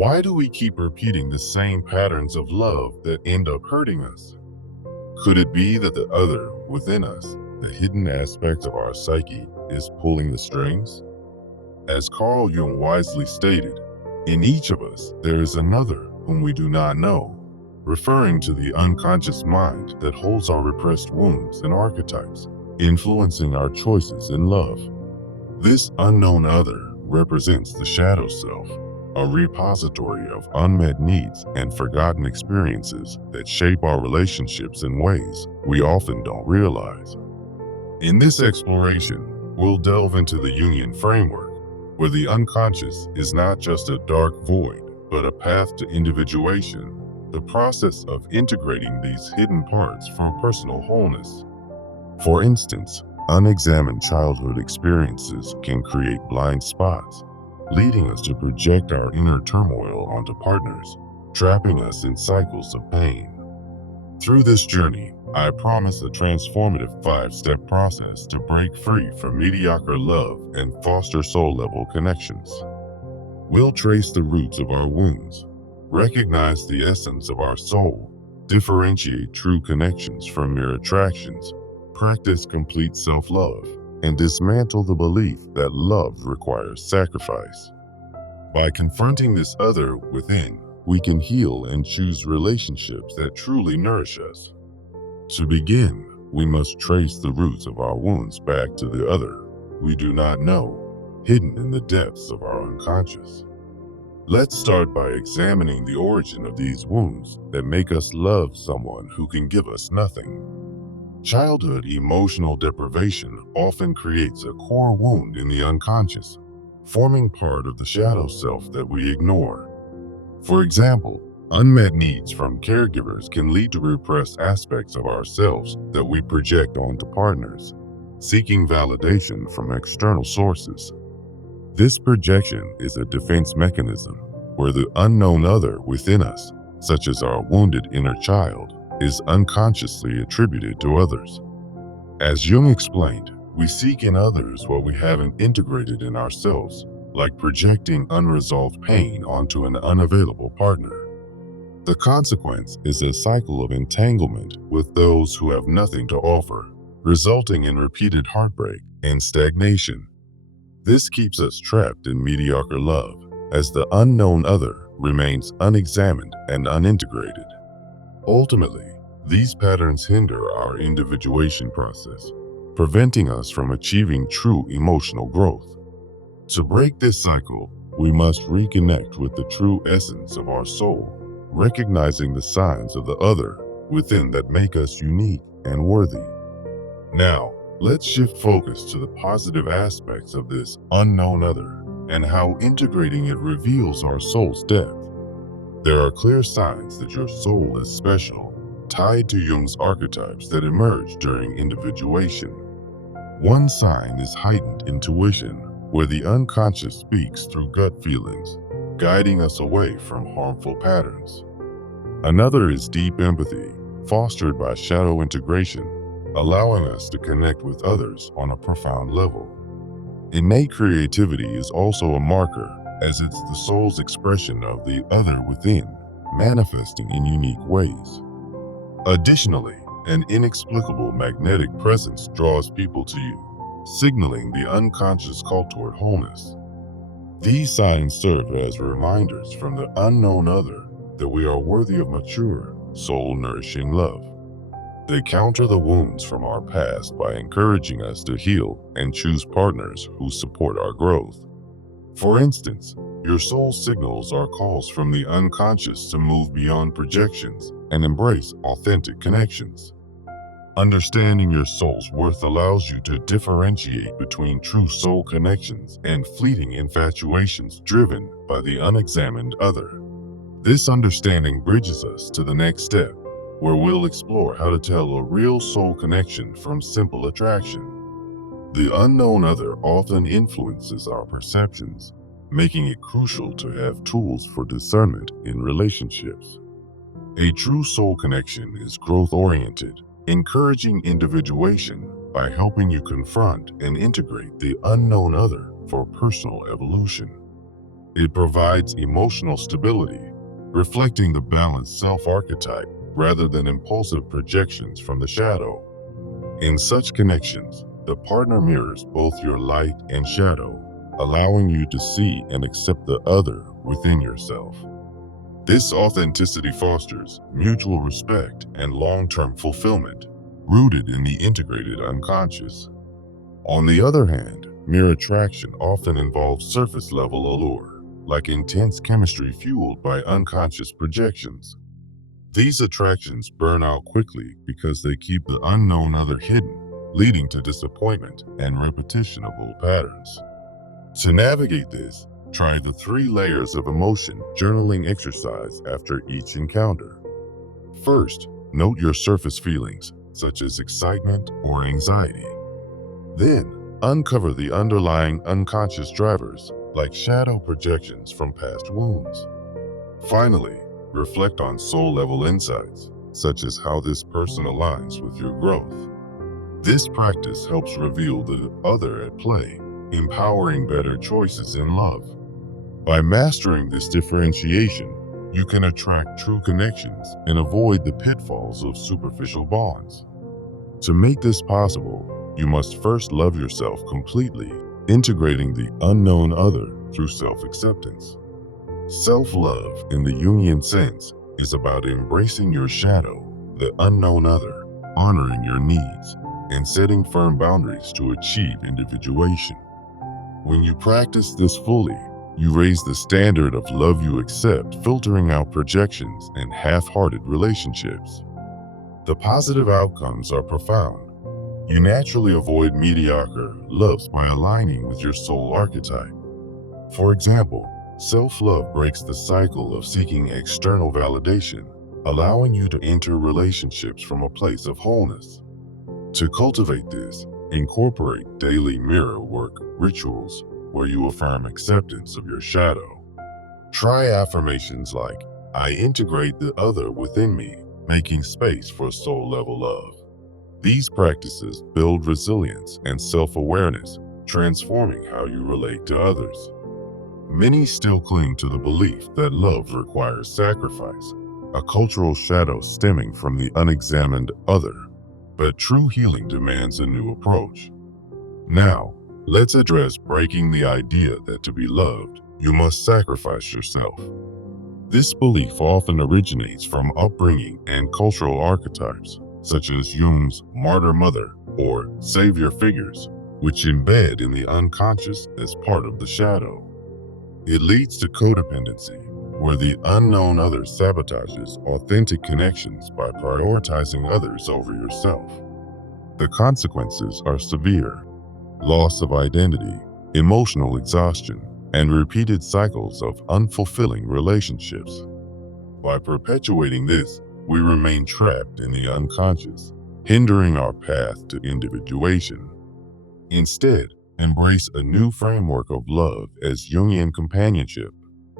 Why do we keep repeating the same patterns of love that end up hurting us? Could it be that the other within us, the hidden aspect of our psyche, is pulling the strings? As Carl Jung wisely stated, in each of us there is another whom we do not know, referring to the unconscious mind that holds our repressed wounds and archetypes, influencing our choices in love. This unknown other represents the shadow self, a repository of unmet needs and forgotten experiences that shape our relationships in ways we often don't realize. In this exploration, we'll delve into the Jungian framework, where the unconscious is not just a dark void, but a path to individuation, the process of integrating these hidden parts for personal wholeness. For instance, unexamined childhood experiences can create blind spots, leading us to project our inner turmoil onto partners, trapping us in cycles of pain. Through this journey, I promise a transformative 5-step process to break free from mediocre love and foster soul-level connections. We'll trace the roots of our wounds, recognize the essence of our soul, differentiate true connections from mere attractions, practice complete self-love, and dismantle the belief that love requires sacrifice. By confronting this other within, we can heal and choose relationships that truly nourish us. To begin, we must trace the roots of our wounds back to the other we do not know, hidden in the depths of our unconscious. Let's start by examining the origin of these wounds that make us love someone who can give us nothing. Childhood emotional deprivation often creates a core wound in the unconscious, forming part of the shadow self that we ignore. For example, unmet needs from caregivers can lead to repressed aspects of ourselves that we project onto partners, seeking validation from external sources. This projection is a defense mechanism where the unknown other within us, such as our wounded inner child, is unconsciously attributed to others. As Jung explained, we seek in others what we haven't integrated in ourselves, like projecting unresolved pain onto an unavailable partner. The consequence is a cycle of entanglement with those who have nothing to offer, resulting in repeated heartbreak and stagnation. This keeps us trapped in mediocre love, as the unknown other remains unexamined and unintegrated. Ultimately, these patterns hinder our individuation process, preventing us from achieving true emotional growth. To break this cycle, we must reconnect with the true essence of our soul, recognizing the signs of the other within that make us unique and worthy. Now, let's shift focus to the positive aspects of this unknown other and how integrating it reveals our soul's depth. There are clear signs that your soul is special, tied to Jung's archetypes that emerge during individuation. One sign is heightened intuition, where the unconscious speaks through gut feelings, guiding us away from harmful patterns. Another is deep empathy, fostered by shadow integration, allowing us to connect with others on a profound level. Innate creativity is also a marker, as it's the soul's expression of the other within, manifesting in unique ways. Additionally, an inexplicable magnetic presence draws people to you, signaling the unconscious call toward wholeness. These signs serve as reminders from the unknown other that we are worthy of mature, soul-nourishing love. They counter the wounds from our past by encouraging us to heal and choose partners who support our growth. For instance, your soul signals are calls from the unconscious to move beyond projections and embrace authentic connections. Understanding your soul's worth allows you to differentiate between true soul connections and fleeting infatuations driven by the unexamined other. This understanding bridges us to the next step, where we'll explore how to tell a real soul connection from simple attraction. The unknown other often influences our perceptions, making it crucial to have tools for discernment in relationships. A true soul connection is growth-oriented, encouraging individuation by helping you confront and integrate the unknown other for personal evolution. It provides emotional stability, reflecting the balanced self-archetype rather than impulsive projections from the shadow. In such connections, the partner mirrors both your light and shadow, allowing you to see and accept the other within yourself. This authenticity fosters mutual respect and long-term fulfillment, rooted in the integrated unconscious. On the other hand, mere attraction often involves surface-level allure, like intense chemistry fueled by unconscious projections. These attractions burn out quickly because they keep the unknown other hidden, leading to disappointment and repetition of old patterns. To navigate this, try the 3 layers of emotion journaling exercise after each encounter. First, note your surface feelings, such as excitement or anxiety. Then, uncover the underlying unconscious drivers, like shadow projections from past wounds. Finally, reflect on soul-level insights, such as how this person aligns with your growth. This practice helps reveal the other at play, empowering better choices in love. By mastering this differentiation, you can attract true connections and avoid the pitfalls of superficial bonds. To make this possible, you must first love yourself completely, integrating the unknown other through self-acceptance. Self-love, in the Jungian sense, is about embracing your shadow, the unknown other, honoring your needs, and setting firm boundaries to achieve individuation. When you practice this fully, you raise the standard of love you accept, filtering out projections and half-hearted relationships. The positive outcomes are profound. You naturally avoid mediocre loves by aligning with your soul archetype. For example, self-love breaks the cycle of seeking external validation, allowing you to enter relationships from a place of wholeness. To cultivate this, incorporate daily mirror work rituals where you affirm acceptance of your shadow. Try affirmations like, "I integrate the other within me," making space for soul-level love. These practices build resilience and self-awareness, transforming how you relate to others. Many still cling to the belief that love requires sacrifice, a cultural shadow stemming from the unexamined other. But true healing demands a new approach. Now, let's address breaking the idea that to be loved, you must sacrifice yourself. This belief often originates from upbringing and cultural archetypes, such as Jung's martyr mother or savior figures, which embed in the unconscious as part of the shadow. It leads to codependency, where the unknown other sabotages authentic connections by prioritizing others over yourself. The consequences are severe: loss of identity, emotional exhaustion, and repeated cycles of unfulfilling relationships. By perpetuating this, we remain trapped in the unconscious, hindering our path to individuation. Instead, embrace a new framework of love as Jungian companionship,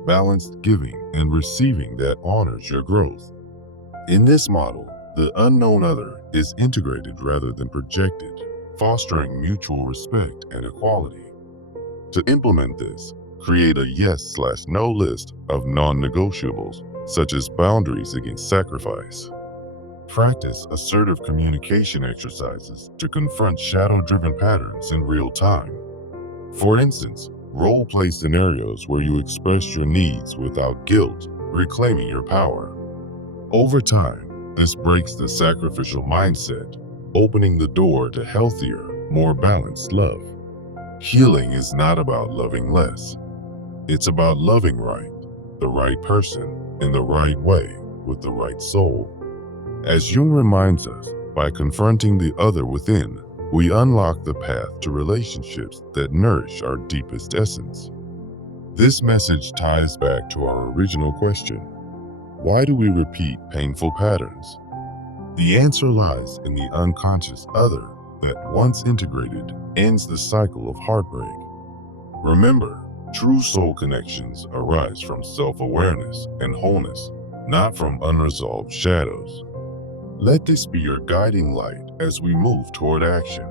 balanced giving and receiving that honors your growth. In this model, the unknown other is integrated rather than projected, fostering mutual respect and equality. To implement this, create a yes/no list of non-negotiables, such as boundaries against sacrifice. Practice assertive communication exercises to confront shadow-driven patterns in real time. For instance, role-play scenarios where you express your needs without guilt, reclaiming your power. Over time, this breaks the sacrificial mindset, opening the door to healthier, more balanced love. Healing is not about loving less. It's about loving right, the right person, in the right way, with the right soul. As Jung reminds us, by confronting the other within, we unlock the path to relationships that nourish our deepest essence. This message ties back to our original question: why do we repeat painful patterns? The answer lies in the unconscious other that, once integrated, ends the cycle of heartbreak. Remember, true soul connections arise from self-awareness and wholeness, not from unresolved shadows. Let this be your guiding light as we move toward action.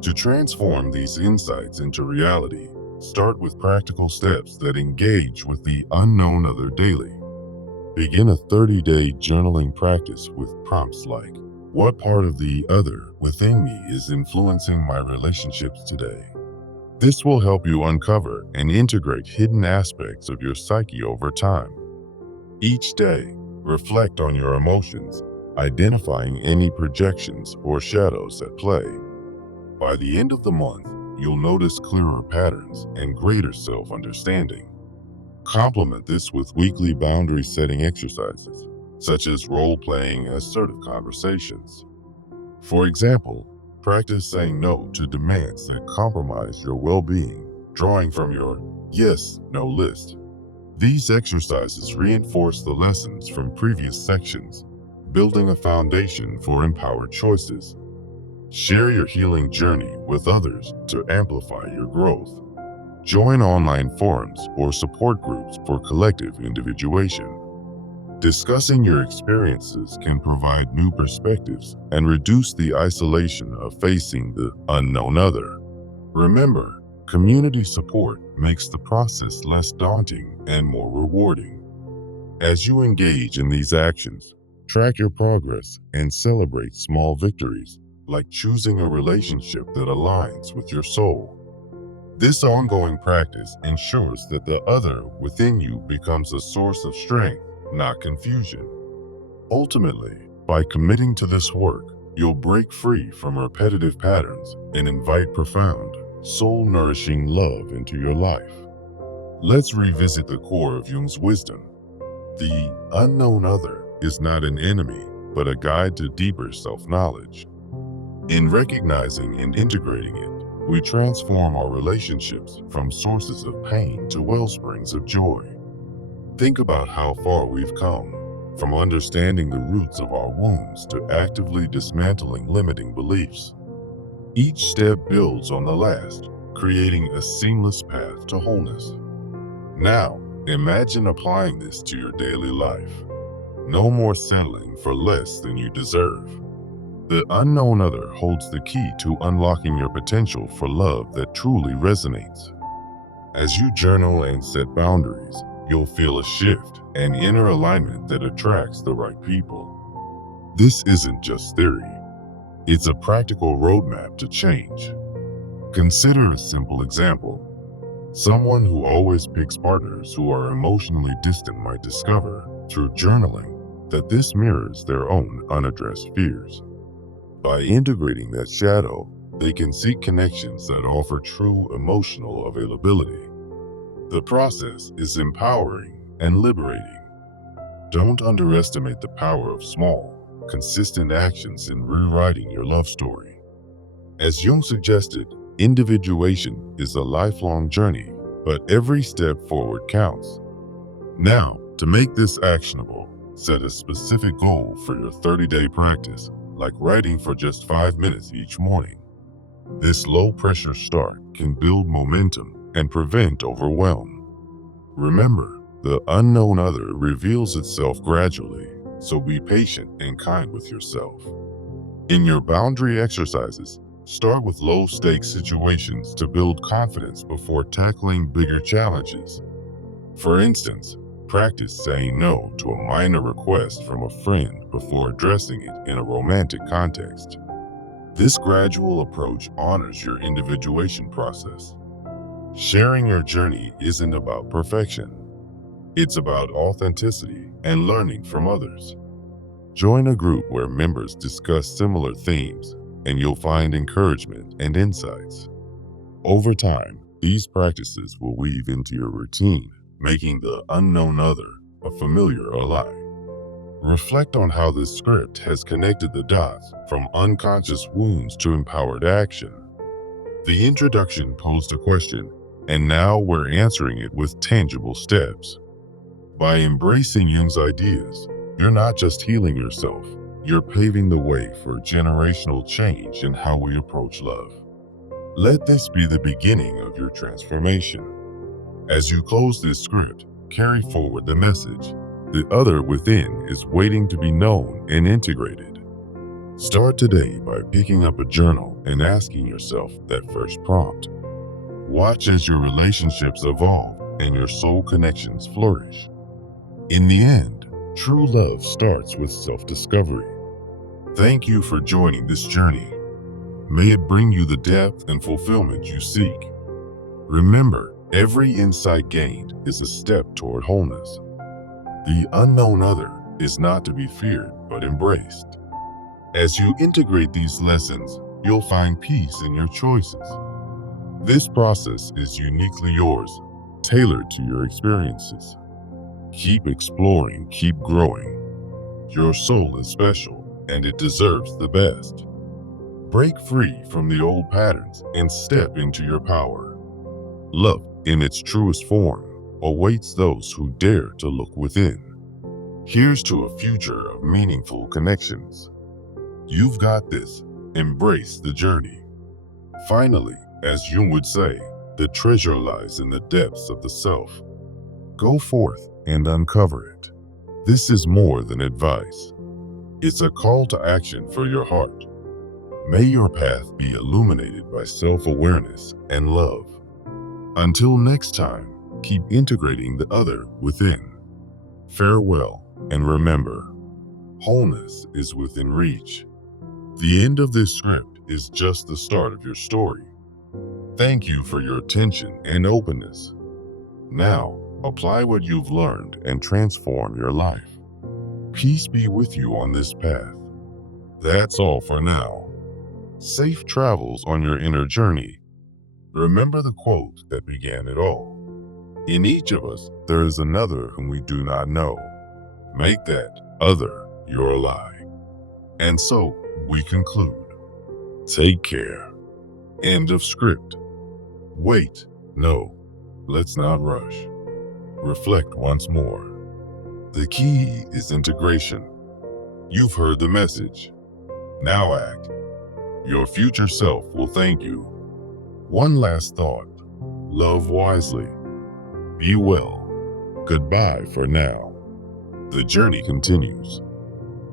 To transform these insights into reality, Start with practical steps that engage with the unknown other daily. Begin a 30-day journaling practice with prompts like, "What part of the other within me is influencing my relationships today?" This will help you uncover and integrate hidden aspects of your psyche over time. Each day, reflect on your emotions, identifying any projections or shadows at play. By the end of the month, you'll notice clearer patterns and greater self-understanding. Complement this with weekly boundary-setting exercises, such as role-playing assertive conversations. For example, practice saying no to demands that compromise your well-being, drawing from your yes/no list. These exercises reinforce the lessons from previous sections, building a foundation for empowered choices. Share your healing journey with others to amplify your growth. Join online forums or support groups for collective individuation. Discussing your experiences can provide new perspectives and reduce the isolation of facing the unknown other. Remember, community support makes the process less daunting and more rewarding. As you engage in these actions, track your progress and celebrate small victories, like choosing a relationship that aligns with your soul. This ongoing practice ensures that the other within you becomes a source of strength, not confusion. Ultimately, by committing to this work, you'll break free from repetitive patterns and invite profound, soul-nourishing love into your life. Let's revisit the core of Jung's wisdom. The unknown other is not an enemy, but a guide to deeper self-knowledge. In recognizing and integrating it, we transform our relationships from sources of pain to wellsprings of joy. Think about how far we've come, from understanding the roots of our wounds to actively dismantling limiting beliefs. Each step builds on the last, creating a seamless path to wholeness. Now, imagine applying this to your daily life. No more settling for less than you deserve. The unknown other holds the key to unlocking your potential for love that truly resonates. As you journal and set boundaries, you'll feel a shift and inner alignment that attracts the right people. This isn't just theory. It's a practical roadmap to change. Consider a simple example. Someone who always picks partners who are emotionally distant might discover, through journaling, that this mirrors their own unaddressed fears. By integrating that shadow, they can seek connections that offer true emotional availability. The process is empowering and liberating. Don't underestimate the power of small, consistent actions in rewriting your love story. As Jung suggested, individuation is a lifelong journey, but every step forward counts. Now, to make this actionable, set a specific goal for your 30-day practice, like writing for just 5 minutes each morning. This low-pressure start can build momentum and prevent overwhelm. Remember, the unknown other reveals itself gradually, so be patient and kind with yourself. In your boundary exercises, start with low-stakes situations to build confidence before tackling bigger challenges. For instance, practice saying no to a minor request from a friend before addressing it in a romantic context. This gradual approach honors your individuation process. Sharing your journey isn't about perfection. It's about authenticity and learning from others. Join a group where members discuss similar themes, and you'll find encouragement and insights. Over time, these practices will weave into your routine, making the unknown other a familiar ally. Reflect on how this script has connected the dots from unconscious wounds to empowered action. The introduction posed a question, and now we're answering it with tangible steps. By embracing Jung's ideas, you're not just healing yourself, you're paving the way for generational change in how we approach love. Let this be the beginning of your transformation. As you close this script, carry forward the message. The other within is waiting to be known and integrated. Start today by picking up a journal and asking yourself that first prompt. Watch as your relationships evolve and your soul connections flourish. In the end, true love starts with self-discovery. Thank you for joining this journey. May it bring you the depth and fulfillment you seek. Remember, every insight gained is a step toward wholeness. The unknown other is not to be feared, but embraced. As you integrate these lessons, you'll find peace in your choices. This process is uniquely yours, tailored to your experiences. Keep exploring, keep growing. Your soul is special, and it deserves the best. Break free from the old patterns and step into your power. Love, in its truest form, awaits those who dare to look within. Here's to a future of meaningful connections. You've got this. Embrace the journey. Finally, as Jung would say, the treasure lies in the depths of the self. Go forth and uncover it. This is more than advice. It's a call to action for your heart. May your path be illuminated by self-awareness and love. Until next time, keep integrating the other within. Farewell, and remember, wholeness is within reach. The end of this script is just the start of your story. Thank you for your attention and openness. Now, apply what you've learned and transform your life. Peace be with you on this path. That's all for now. Safe travels on your inner journey. Remember the quote that began it all. In each of us, there is another whom we do not know. Make that other your ally. And so, we conclude. Take care. End of script. Wait, no, let's not rush. Reflect once more. The key is integration. You've heard the message. Now act. Your future self will thank you. One last thought. Love wisely. Be well. Goodbye for now. The journey continues.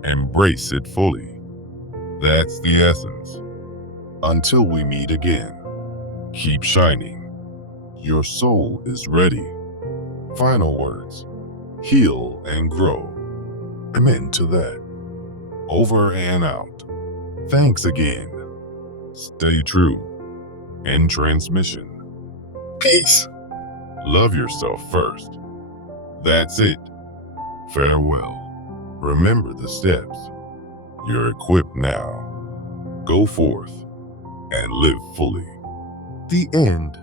Embrace it fully. That's the essence. Until we meet again, keep shining. Your soul is ready. Final words. Heal and grow. Amen to that. Over and out. Thanks again. Stay true. End transmission. Peace. Love yourself first. That's it. Farewell. Remember the steps. You're equipped now. Go forth and live fully. The end.